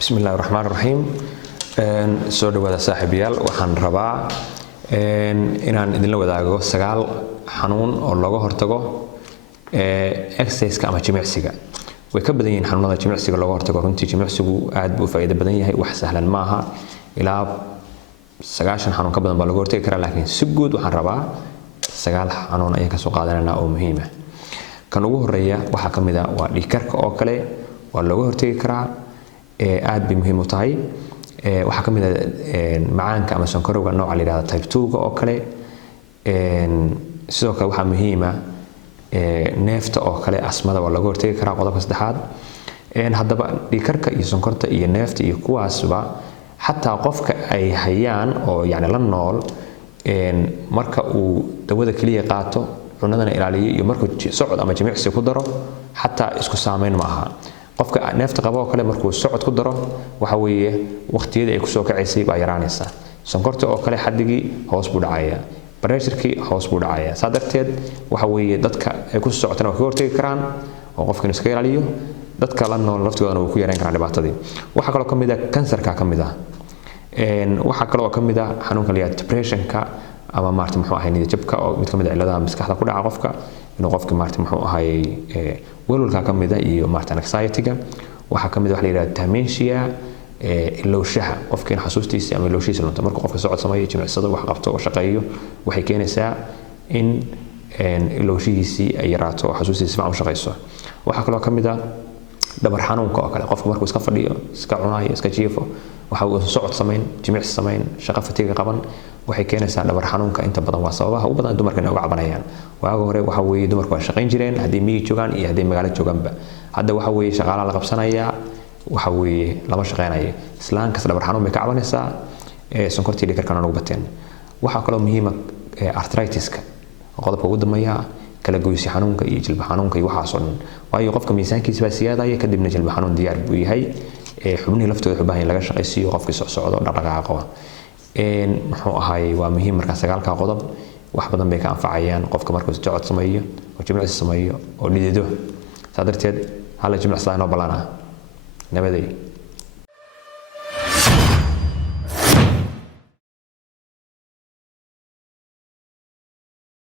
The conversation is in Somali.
Bismillaahi Raxmaani Raxiim. Soo dhawaada saaxiibayaal, waxaan rabaa inaan idinla wadaago 9 xanuun oo looga hortago exercise ama jimicsiga. Way ka badan yihiin xanuunada jimicsiga looga hortago. Runtii jimicsigu aad buu faa'iido badan yahay, wax sahlan maaha. Ilaa 9 xanuun ka badan baa looga hortagi karaa, laakiin si guud waxaan rabaa 9 xanuun ayaan ka soo qaadanaynaa oo muhiim ah. Kan ugu horeeya waxa kamid ah waa dhiig karka oo kale, waa looga hortagi karaa. aad bay muhiim u tahay. waxa kamid ah macaanka ama sonkorowga nooca la yiraahdo type 2 oo kale. sidoo kale waxa muhiim ah neefta oo kale, asmada waa laga hortagi karaa. qodobka saddexaad haddaba dhiig karka iyo sonkorta iyo neefta iyo kuwaasba xataa qofka ay hayaan oo yani la nool marka uu dawada kaliya qaato, cunadana ilaaliyo iyo markuu socod ama jimicsi ku daro xataa isku saameyn ma aha. qofka neefta qabo oo kale markuu socod ku daro waxa weeye waqtiyada ay ku soo kacaysay baa yaraanaysa. sonkorta oo kale xaddigii hoos buu dhacayaa, pressureki hoos buu dhacayaa. sadarteed waxa weeye dadka ay ku socotana waa ka hortagi karaan oo qofka inuu iska ilaaliyo, dadka la nool laftigoodana wuu ku yareyn karaa dhibaatadii. waxa kaloo kamid ah kansarka kamid ah. waxa kaloo kamid ah xanuunka la yiraahdo depressionka ama maarta muxuu ahay niyad jabka oo mid kamid ah cilladaha maskaxda ku dhaca qofka, inuu qofka maarta muxuu ahay welwelka kamid ah iyo maarta anxiety-ga. waxa kamid ah wax la yiraahdo dementia, ilowshaha qofka in xasuustiisa ama ilowshiisa lunto. marka qofka socod sameeyo, jimicsado, wax qabto oo shaqeeyo, waxay keenaysaa in ilowshihiisii ay yaraato oo xasuustiisa si fiican u shaqeyso. waxa kaloo kamid ah dhabar xanuunka oo kale, qofka markuu iska fadhiyo, iska cunayo, iska jiifo, waxa uu socod sameyn, jimicsi sameyn, shaqo fatiga qaban, waxay keenaysaa dhabar xanuunka. inta badan waa sababaha ugu badan dumarka inay uga cabanayaan. waaga hore waxa weeye dumarku waa shaqeyn jireen haddii miyi joogaan iyo haddii magaalo joogaanba. hadda waxa weeye shaqaalaha la qabsanayaa, waxa weeye lama shaqeynayo. islaan kasta dhabar xanuun bay ka cabanaysaa, sonkortii dhiig karkana ugu bateen. waxa kaloo muhiim ah arthritis-ka, qodobka ugu dambeeya kala goysi xanuunka iyo jilba xanuunka iyo waxaas oo dhan. waayo qofka miisaankiisa baa siyaadaya, kadibna jilba xanuun diyaar buu yahay. xubnihii laftooda wuxuu u baahan yahay laga shaqaysiiyo, qofkii socdo dhaqdhaqaaqo. muxuu ahaayey waa muhiim. marka 9 qodob wax badan bay ka anfacayaan qofka markuu socod sameeyo oo jimicsi sameeyo oo dhidido. sadarteed hala jimicsi inoo balana nabaday.